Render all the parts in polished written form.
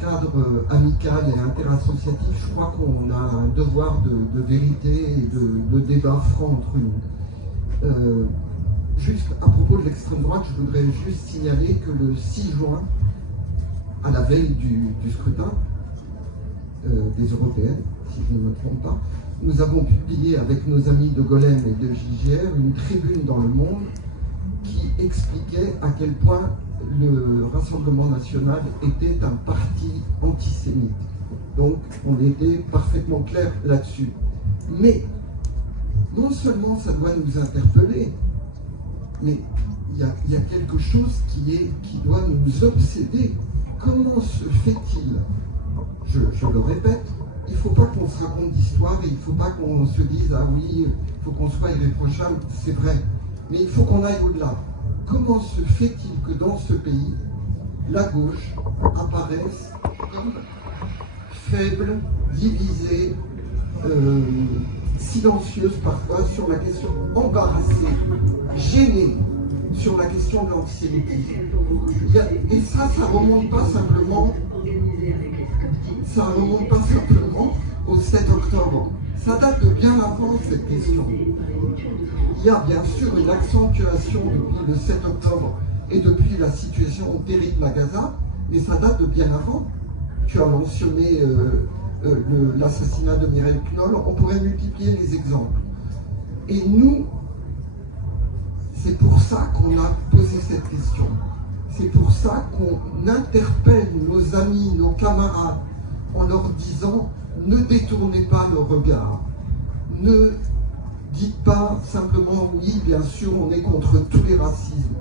cadre amical et interassociatif, je crois qu'on a un devoir de vérité et de débat franc entre nous. Juste à propos de l'extrême droite, je voudrais juste signaler que le 6 juin, à la veille du scrutin des européennes, si je ne me trompe pas, nous avons publié avec nos amis de Golem et de JGR une tribune dans Le Monde qui expliquait à quel point le Rassemblement national était un parti antisémite. Donc on était parfaitement clair là-dessus. Mais non seulement ça doit nous interpeller, mais il y a quelque chose qui doit nous obséder. Comment se fait-il, je le répète, il ne faut pas qu'on se raconte d'histoire et il ne faut pas qu'on se dise « Ah oui, il faut qu'on soit irréprochable », c'est vrai. Mais il faut qu'on aille au-delà. Comment se fait-il que dans ce pays, la gauche apparaisse comme faible, divisée, silencieuse parfois sur la question, embarrassée, gênée sur la question de l'antisémitisme. Et ça remonte pas simplement au 7 octobre. Ça date de bien avant cette question. Il y a bien sûr une accentuation depuis le 7 octobre et depuis la situation terrible à Gaza, mais ça date de bien avant. Tu as mentionné l'assassinat de Mireille Knoll, on pourrait multiplier les exemples. Et nous, c'est pour ça qu'on a posé cette question. C'est pour ça qu'on interpelle nos amis, nos camarades, en leur disant « Ne détournez pas le regard. Ne dites pas simplement « Oui, bien sûr, on est contre tous les racismes. »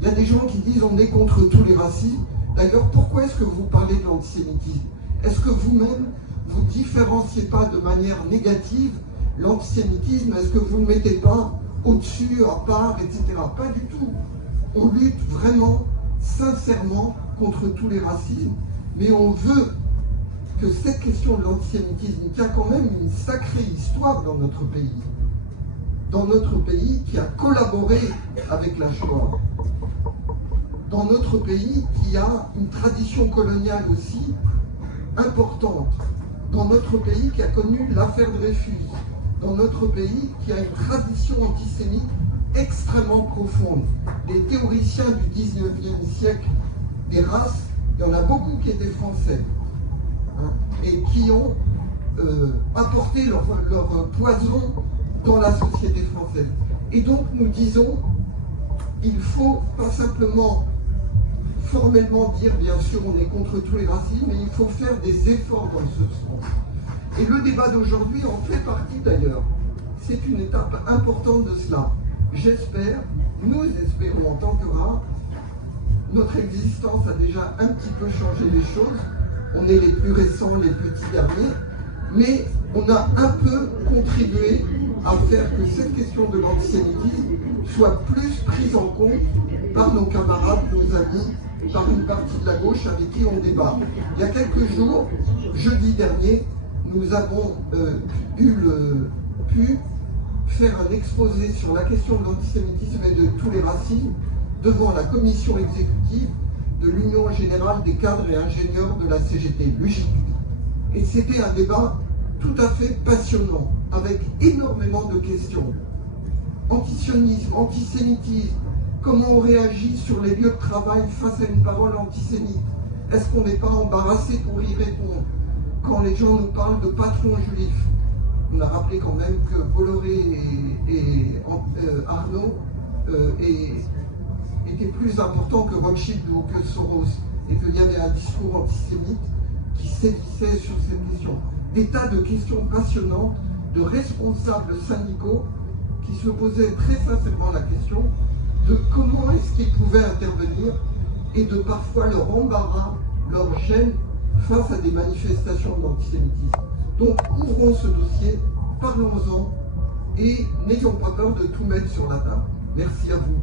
Il y a des gens qui disent « On est contre tous les racismes. » D'ailleurs, pourquoi est-ce que vous parlez de l'antisémitisme? Est-ce que vous-même, vous ne différenciez pas de manière négative l'antisémitisme? Est-ce que vous ne le mettez pas au-dessus, à part, etc. Pas du tout. On lutte vraiment, sincèrement, contre tous les racismes, mais on veut que cette question de l'antisémitisme, qui a quand même une sacrée histoire dans notre pays qui a collaboré avec la Shoah, dans notre pays qui a une tradition coloniale aussi importante, dans notre pays qui a connu l'affaire Dreyfus, dans notre pays qui a une tradition antisémite extrêmement profonde. Les théoriciens du 19e siècle des races, il y en a beaucoup qui étaient français, hein, et qui ont apporté leur poison dans la société française. Et donc nous disons, il ne faut pas simplement formellement dire, bien sûr, on est contre tous les racismes, mais il faut faire des efforts dans ce sens. Et le débat d'aujourd'hui en fait partie d'ailleurs. C'est une étape importante de cela. J'espère, nous espérons en tant que RAR, notre existence a déjà un petit peu changé les choses. On est les plus récents, les petits derniers, mais on a un peu contribué à faire que cette question de l'antisémitisme soit plus prise en compte par nos camarades, nos amis, par une partie de la gauche avec qui on débat. Il y a quelques jours, jeudi dernier, nous avons pu faire un exposé sur la question de l'antisémitisme et de tous les racismes devant la commission exécutive de l'Union générale des cadres et ingénieurs de la CGT, l'UGIC. Et c'était un débat tout à fait passionnant, avec énormément de questions. Antisionisme, antisémitisme, comment on réagit sur les lieux de travail face à une parole antisémite? Est-ce qu'on n'est pas embarrassé pour y répondre? Quand les gens nous parlent de patrons juifs, on a rappelé quand même que Bolloré et Arnaud étaient plus importants que Rothschild ou que Soros, et qu'il y avait un discours antisémite qui sévissait sur cette question. Des tas de questions passionnantes de responsables syndicaux qui se posaient très sincèrement la question de comment est-ce qu'ils pouvaient intervenir et de parfois leur embarras, leur gêne face à des manifestations d'antisémitisme. Donc ouvrons ce dossier, parlons-en et n'ayons pas peur de tout mettre sur la table. Merci à vous.